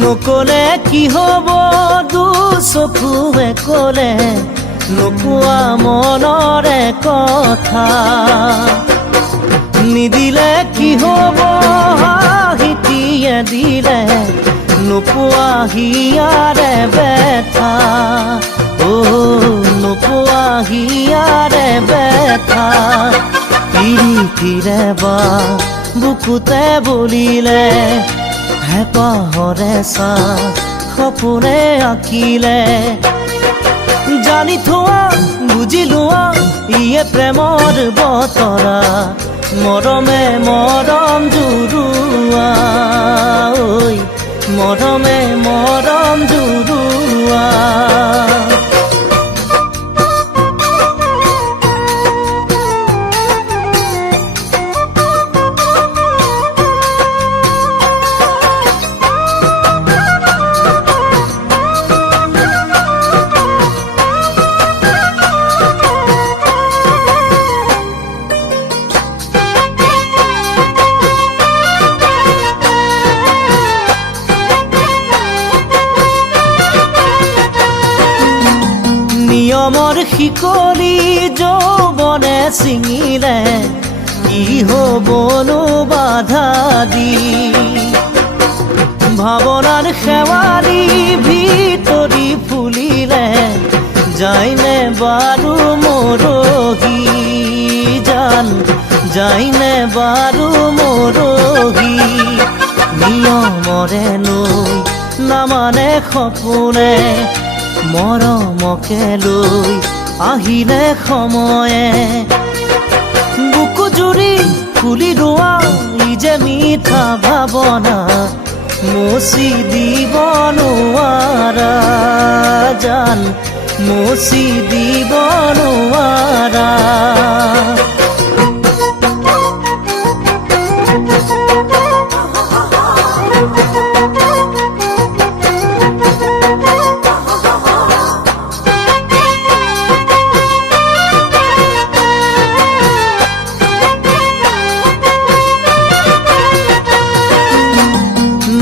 নকলে কি হব দুচকুৱে কলে নোকোৱা মনৰে কথা নিদিলে কি হব হাঁহিটিয়ে দিলে নোপোৱা হিয়াৰে বেথা নোপোৱা হিয়াৰে বেথা পিৰিতিৰে বা বুকুতে বলিলে হেঁপাহৰে চা সপোনে আঁকিলে জানি থোৱা বুজি লোৱা ইয়ে প্ৰেমৰ বতৰা মৰমে মৰম জুৰুৱা ঐ মৰমে মৰম জুৰুৱা নিয়মৰ শিকলি যৌৱনে ছিঙিলে কি হ'বনো বাধা দি ভাৱনাৰ শেৱালি ভিতৰি ফুলিলে যায়নে বাৰু মৰহি জান যায়নে বাৰু মৰহি নিয়মৰে নৈ নামানে সপোনে মৰমকে লৈ আহিলে সময়ে বুকু জুৰি ফুলি ৰোৱা ই যে মিঠা ভাৱনা মুচি দিব নোৱাৰা জান মুচি দিব নোৱাৰা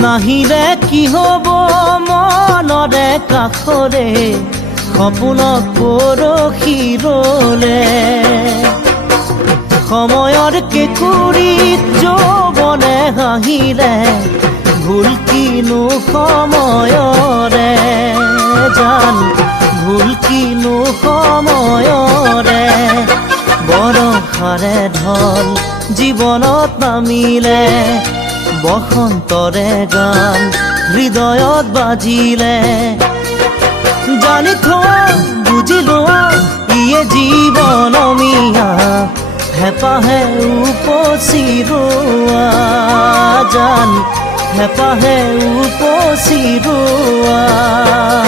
নাহিলে কি হব মনৰে কাষৰে সপোনক পৰখি ৰলে সময়ৰ কেঁকুৰিত যৌৱনে হাঁহিলে ভুল কিনো সময়ৰে জান ভুল কিনো সময়ৰে বৰষাৰে ঢল জীৱনত নামিলে বসন্তৰে গান হৃদয়ত বাজিলে জানি থোৱা বুজি লোৱা ইয়ে জীৱন মিয়া হেঁপাহে উপচি ৰোৱা জান হেঁপাহে উপচি ৰোৱা